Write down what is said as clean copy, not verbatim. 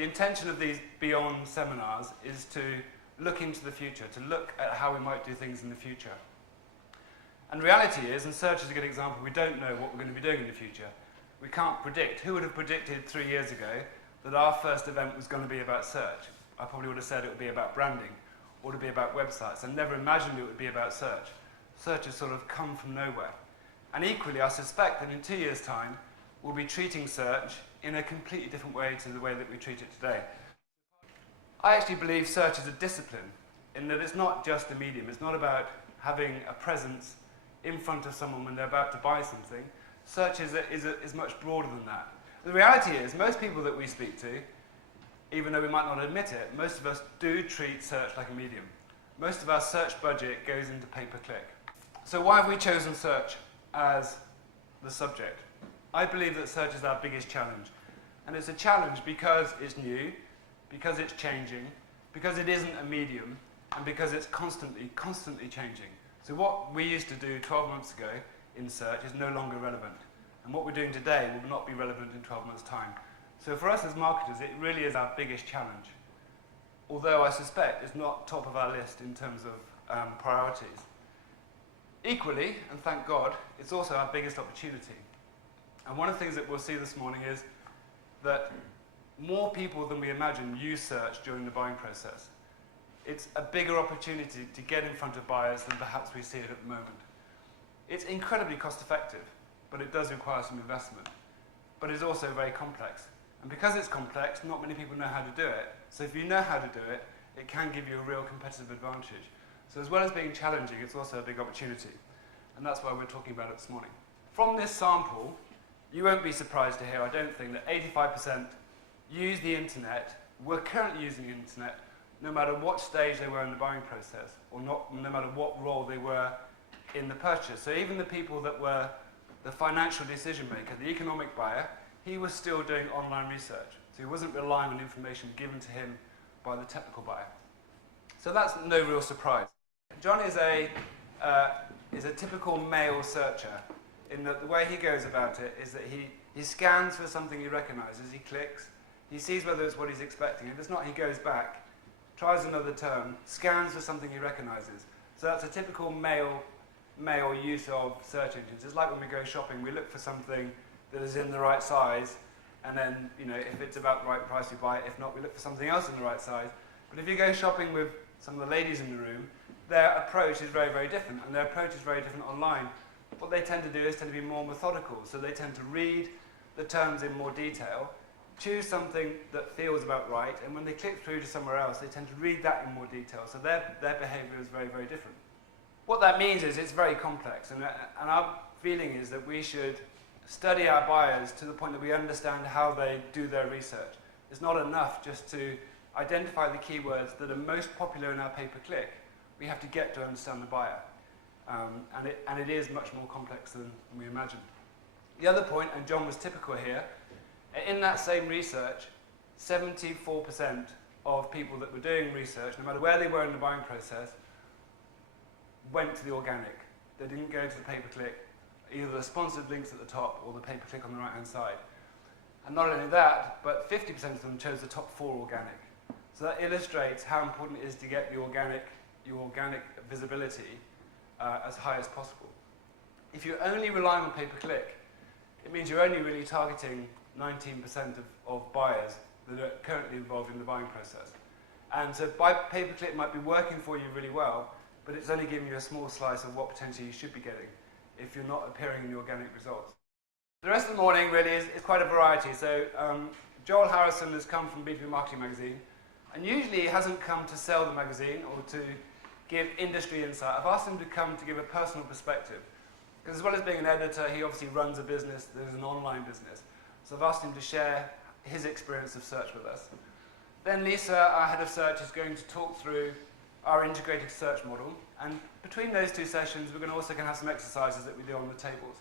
the intention of these Beyond seminars is to look into the future, to look at how we might do things in the future. And the reality is, and search is a good example, we don't know what we're going to be doing in the future. We can't predict. Who would have predicted 3 years ago that our first event was going to be about search? I probably would have said it would be about branding, or to be about websites. I never imagined it would be about search. Search has sort of come from nowhere. And equally, I suspect that in 2 years' time, we'll be treating search in a completely different way to the way that we treat it today. I actually believe search is a discipline, in that it's not just a medium. It's not about having a presence in front of someone when they're about to buy something. Search is much broader than that. The reality is, most people that we speak to, even though we might not admit it, most of us do treat search like a medium. Most of our search budget goes into pay-per-click. So why have we chosen search as the subject? I believe that search is our biggest challenge. And it's a challenge because it's new, because it's changing, because it isn't a medium, and because it's constantly changing. So what we used to do 12 months ago in search is no longer relevant. And what we're doing today will not be relevant in 12 months' time. So for us as marketers, it really is our biggest challenge. Although I suspect it's not top of our list in terms of priorities. Equally, and thank God, it's also our biggest opportunity. And one of the things that we'll see this morning is that more people than we imagine use search during the buying process. It's a bigger opportunity to get in front of buyers than perhaps we see it at the moment. It's incredibly cost effective, but it does require some investment. But it's also very complex. And because it's complex, not many people know how to do it. So if you know how to do it, it can give you a real competitive advantage. So as well as being challenging, it's also a big opportunity. And that's why we're talking about it this morning. From this sample, you won't be surprised to hear, I don't think, that 85% use the internet, were currently using the internet, no matter what stage they were in the buying process, or no matter what role they were in the purchase. So even the people that were the financial decision maker, the economic buyer, he was still doing online research. So he wasn't relying on information given to him by the technical buyer. So that's no real surprise. John is a typical male searcher, in that the way he goes about it is that he scans for something he recognizes, he clicks, he sees whether it's what he's expecting. If it's not, he goes back, tries another term, scans for something he recognizes. So that's a typical male use of search engines. It's like when we go shopping, we look for something that is in the right size, and then, if it's about the right price, we buy it. If not, we look for something else in the right size. But if you go shopping with some of the ladies in the room, their approach is very, very different, and their approach is very different online. What they tend to do is tend to be more methodical, so they tend to read the terms in more detail, choose something that feels about right, and when they click through to somewhere else, they tend to read that in more detail, so their behavior is very, very different. What that means is it's very complex, and our feeling is that we should study our buyers to the point that we understand how they do their research. It's not enough just to identify the keywords that are most popular in our pay-per-click. We have to get to understand the buyer. And it is much more complex than we imagine. The other point, and John was typical here, in that same research, 74% of people that were doing research, no matter where they were in the buying process, went to the organic. They didn't go to the pay-per-click, either the sponsored links at the top or the pay-per-click on the right-hand side. And not only that, but 50% of them chose the top 4 organic. So that illustrates how important it is to get your organic visibility as high as possible. If you're only relying on pay-per-click, it means you're only really targeting 19% of buyers that are currently involved in the buying process. And so pay-per-click might be working for you really well, but it's only giving you a small slice of what potentially you should be getting if you're not appearing in the organic results. The rest of the morning really is quite a variety. So Joel Harrison has come from B2B Marketing Magazine, and usually he hasn't come to sell the magazine or to give industry insight. I've asked him to come to give a personal perspective, because as well as being an editor, he obviously runs a business that is an online business. So I've asked him to share his experience of search with us. Then Lisa, our head of search, is going to talk through our integrated search model. And between those two sessions, we're going to also have some exercises that we do on the tables.